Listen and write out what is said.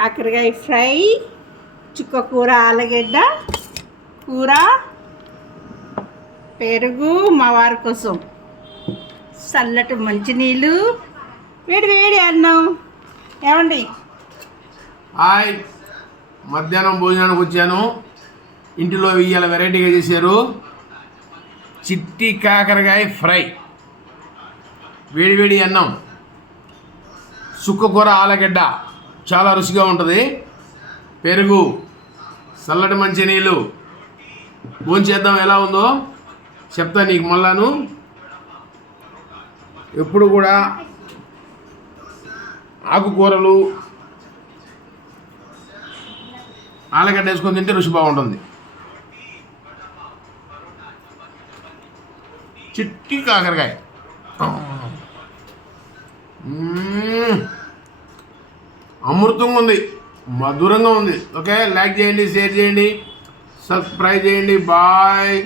కాకరకాయ ఫ్రై, చుక్కకూర, ఆలుగడ్డ కూర, పెరుగు, మా వారి కోసం చల్లటి మంచినీళ్ళు, వేడి వేడి అన్నం. ఏమండి? హాయ్, మధ్యాహ్నం భోజనానికి వచ్చాను. ఇంటిలో ఇవాళ వెరైటీగా చేశారు చిట్టి కాకరకాయ ఫ్రై, వేడివేడి అన్నం, సుక్కకూర, ఆలుగడ్డ చాలా రుచిగా ఉంటుంది, పెరుగు, చల్లటి మంచినీళ్ళు. భోంచేద్దాం, ఎలా ఉందో చెప్తా నీకు మళ్ళాను. ఎప్పుడు కూడా ఆకుకూరలు, ఆలుగడ్డ వేసుకొని తింటే రుచి బాగుంటుంది. చిట్టి కాకరకాయ అమృతంగా ఉంది, మధురంగా ఉంది. ఓకే, లైక్ చేయండి, షేర్ చేయండి, సబ్స్క్రైబ్ చేయండి. బాయ్.